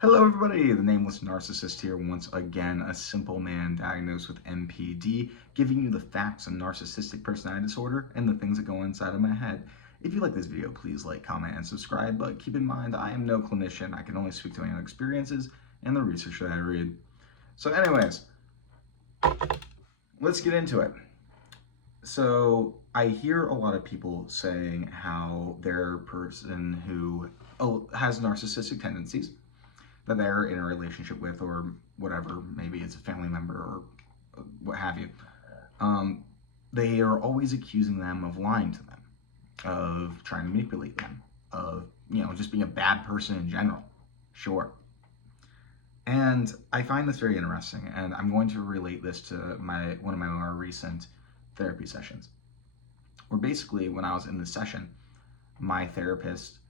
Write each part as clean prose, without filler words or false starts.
Hello everybody, the Nameless Narcissist here once again, a simple man diagnosed with NPD, giving you the facts on narcissistic personality disorder and the things that go inside of my head. If you like this video, please like, comment, and subscribe, but keep in mind I am no clinician. I can only speak to my own experiences and the research that I read. So anyways, let's get into it. So I hear a lot of people saying how they're a person who has narcissistic tendencies, that they're in a relationship with, or whatever, maybe it's a family member or what have you, they are always accusing them of lying to them, of trying to manipulate them, of, just being a bad person in general. Sure. And I find this very interesting, and I'm going to relate this to one of my more recent therapy sessions, where basically when I was in this session, my therapist,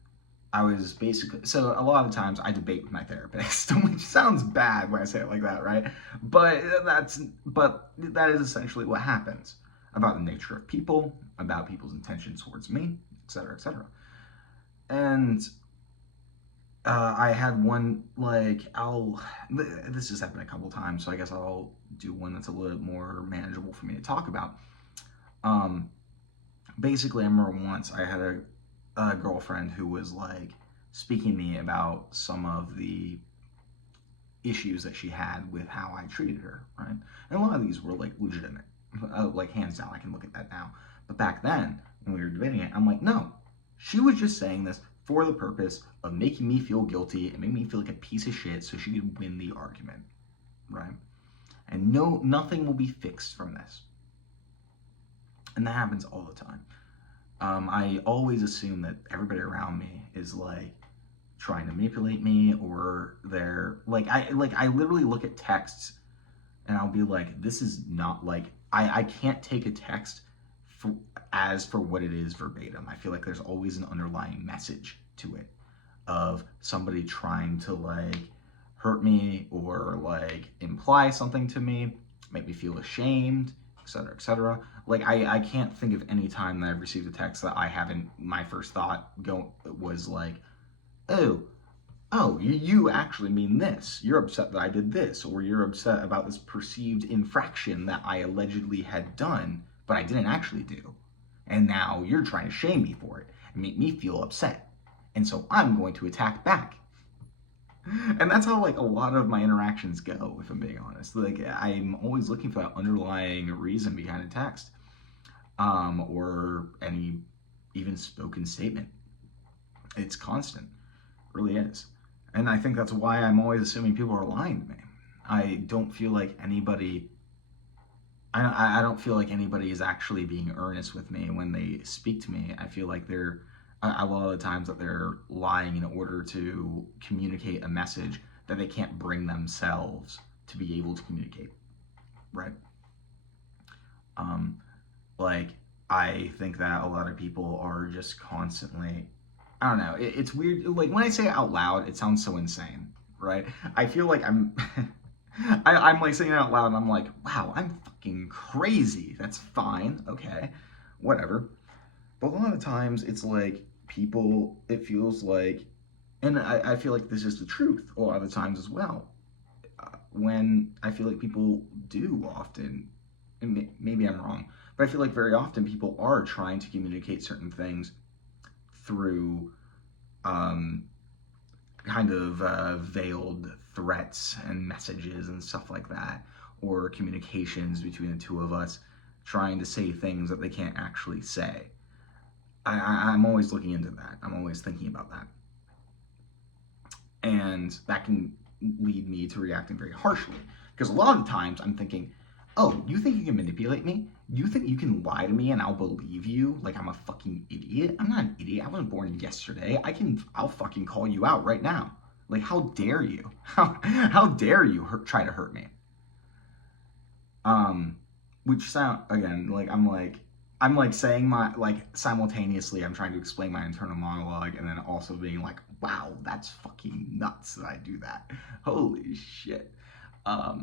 I was basically, so a lot of the times I debate with my therapist, which sounds bad when I say it like that, right? But that is essentially what happens about the nature of people, about people's intentions towards me, etc., etc. And I had one, this has happened a couple times, so I guess I'll do one that's a little more manageable for me to talk about. Basically, I remember once I had a girlfriend who was speaking to me about some of the issues that she had with how I treated her, right? And a lot of these were legitimate, hands down, I can look at that now. But back then, when we were debating it, I'm like, no, she was just saying this for the purpose of making me feel guilty and making me feel like a piece of shit so she could win the argument, right? And nothing will be fixed from this. And that happens all the time. I always assume that everybody around me is trying to manipulate me, or they're I literally look at texts and I'll be like, this is not I can't take a text for what it is verbatim. I feel like there's always an underlying message to it of somebody trying to hurt me or imply something to me, make me feel ashamed, etc., etc. I can't think of any time that I've received a text that I haven't, my first thought was oh, you actually mean this. You're upset that I did this, or you're upset about this perceived infraction that I allegedly had done, but I didn't actually do. And now you're trying to shame me for it and make me feel upset. And so I'm going to attack back. And that's how a lot of my interactions go, if I'm being honest. I'm always looking for that underlying reason behind a text, or any even spoken statement. It's constant, it really is. And I think that's why I'm always assuming people are lying to me. I don't feel like anybody is actually being earnest with me when they speak to me. I feel like they're a lot of the times that they're lying in order to communicate a message that they can't bring themselves to be able to communicate, right? I think that a lot of people are just constantly, I don't know, it's weird. When I say it out loud, it sounds so insane, right? I feel like I'm I'm saying it out loud and I'm like, wow, I'm fucking crazy. That's fine, okay, whatever. But a lot of times it's people, it feels and I feel like this is the truth a lot of the times as well, when I feel like people do often, and maybe I'm wrong, but I feel like very often people are trying to communicate certain things through veiled threats and messages and stuff like that, or communications between the two of us, trying to say things that they can't actually say. I'm always looking into that. I'm always thinking about that. And that can lead me to reacting very harshly. Because a lot of the times I'm thinking, oh, you think you can manipulate me? You think you can lie to me and I'll believe you like I'm a fucking idiot? I'm not an idiot. I wasn't born yesterday. I'll fucking call you out right now. How dare you? How dare you try to hurt me? Which sound, again, I'm saying simultaneously I'm trying to explain my internal monologue and then also being wow, that's fucking nuts that I do that. Holy shit. But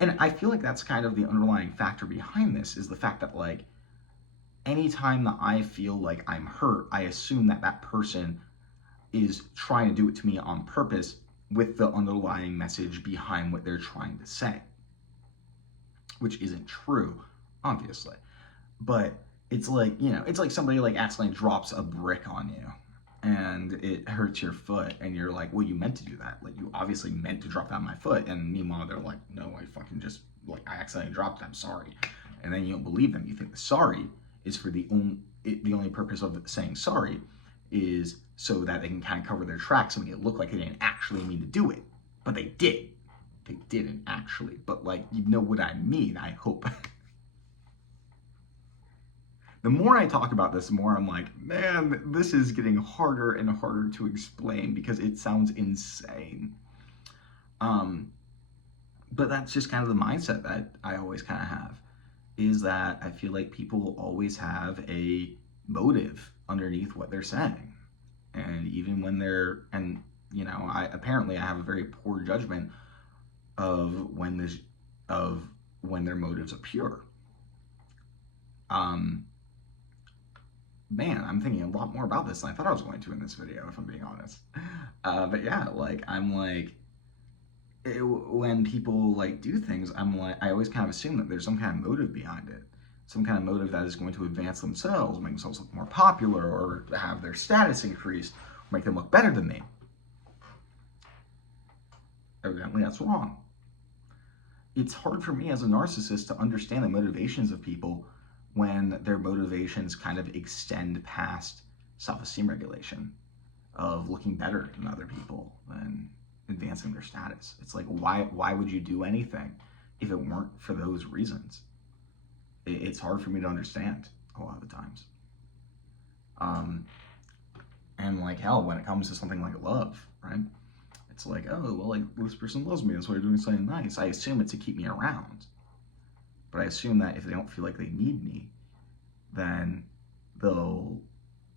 and I feel like that's kind of the underlying factor behind this, is the fact that anytime that I feel like I'm hurt, I assume that that person is trying to do it to me on purpose with the underlying message behind what they're trying to say, which isn't true, obviously. But it's like, you know, it's like somebody like accidentally drops a brick on you and it hurts your foot, and you're like, well, you meant to do that. Like, you obviously meant to drop that on my foot. And meanwhile, they're like, no, I fucking just, like, I accidentally dropped it, I'm sorry. And then you don't believe them. You think the sorry is for the only purpose of saying sorry is so that they can kind of cover their tracks and make it look like they didn't actually mean to do it. But they did. They didn't actually. But, like, you know what I mean, I hope. The more I talk about this, the more I'm like, man, this is getting harder and harder to explain because it sounds insane. But that's just kind of the mindset that I always kind of have, is that I feel like people always have a motive underneath what they're saying. And even when they're, and you know, I have a very poor judgment of when their motives are pure. Man, I'm thinking a lot more about this than I thought I was going to in this video, if I'm being honest. But yeah, like, I'm like, when people like do things, I'm like, I always kind of assume that there's some kind of motive behind it. Some kind of motive that is going to advance themselves, make themselves look more popular, or have their status increased, or make them look better than me. Evidently, that's wrong. It's hard for me as a narcissist to understand the motivations of people when their motivations kind of extend past self-esteem regulation, of looking better than other people and advancing their status. It's like, why would you do anything if it weren't for those reasons? It's hard for me to understand a lot of the times. And like, hell, when it comes to something like love, right? It's like, oh, well, like, this person loves me, that's why they're doing something nice. I assume it's to keep me around. But I assume that if they don't feel like they need me, then they'll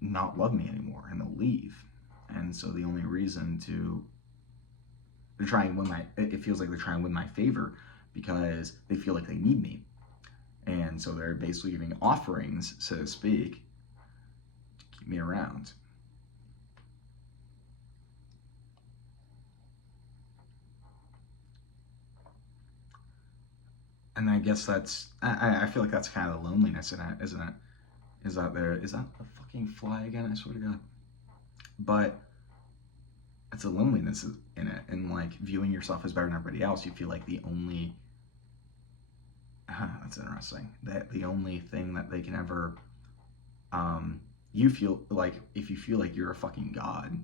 not love me anymore and they'll leave. And so the only reason they're trying to win it feels like they're trying to win my favor because they feel like they need me. And so they're basically giving offerings, so to speak, to keep me around. And I guess I feel like that's kind of the loneliness in it, isn't it? Is that a fucking fly again? I swear to God. But it's a loneliness in it, and like viewing yourself as better than everybody else. You feel like the only, that's interesting, that the only thing that they can ever, you feel like, if you feel like you're a fucking god,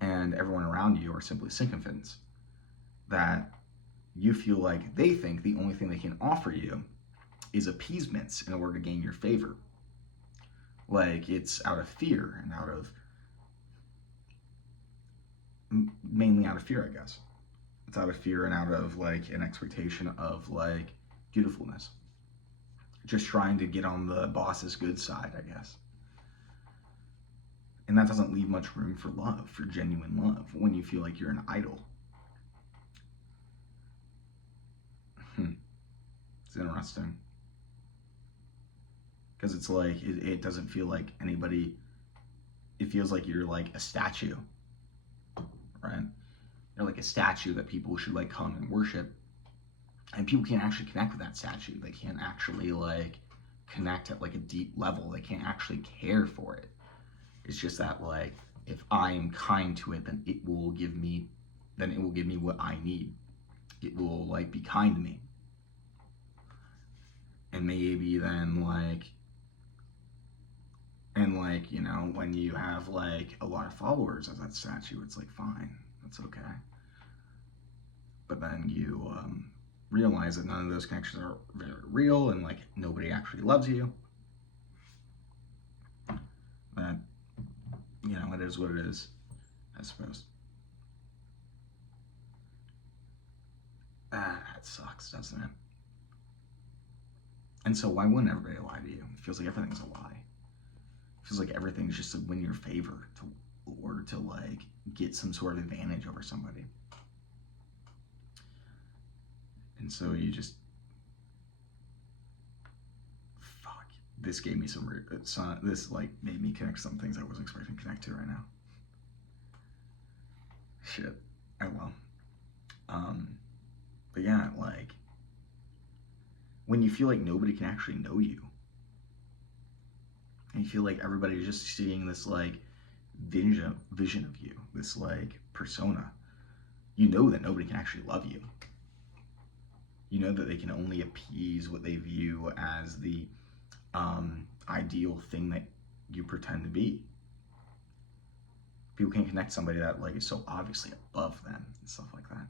and everyone around you are simply sycophants, that you feel like they think the only thing they can offer you is appeasements in order to gain your favor. Like, it's out of fear and mainly out of fear, I guess. It's out of fear and out of like an expectation of like dutifulness. Just trying to get on the boss's good side, I guess. And that doesn't leave much room for love, for genuine love, when you feel like you're an idol. It's interesting. Because it's like, it doesn't feel like anybody, it feels like you're like a statue, right? You're like a statue that people should like come and worship. And people can't actually connect with that statue. They can't actually like connect at like a deep level. They can't actually care for it. It's just that like, if I am kind to it, then it will give me what I need. It will like be kind to me. And maybe then like, you know, when you have like a lot of followers of that statue, it's like, fine, that's okay. But then you realize that none of those connections are very real, and like nobody actually loves you. That, you know, it is what it is, I suppose. That sucks, doesn't it? And so why wouldn't everybody lie to you? It feels like everything's a lie. It feels like everything's just to win your favor, or to like get some sort of advantage over somebody. And so you just, fuck, this gave me this like made me connect some things I wasn't expecting to connect to right now. shit. I will. But yeah, like, when you feel like nobody can actually know you, and you feel like everybody's just seeing this, like, vision of you, this, like, persona, you know that nobody can actually love you. You know that they can only appease what they view as the ideal thing that you pretend to be. People can't connect to somebody that, like, is so obviously above them and stuff like that.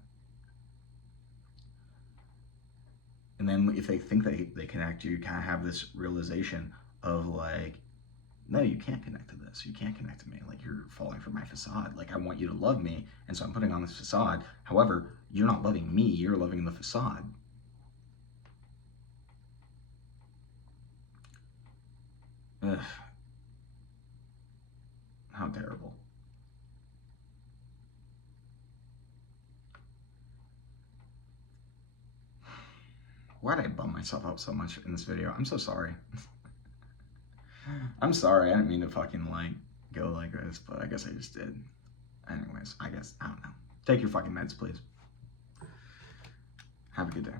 And then if they think that they connect, you kind of have this realization of, like, no, you can't connect to this. You can't connect to me. Like, you're falling for my facade. Like, I want you to love me, and so I'm putting on this facade. However, you're not loving me. You're loving the facade. Ugh. How terrible. Why did I bum myself up so much in this video? I'm so sorry. I'm sorry. I didn't mean to fucking, like, go like this, but I guess I just did. Anyways, I don't know. Take your fucking meds, please. Have a good day.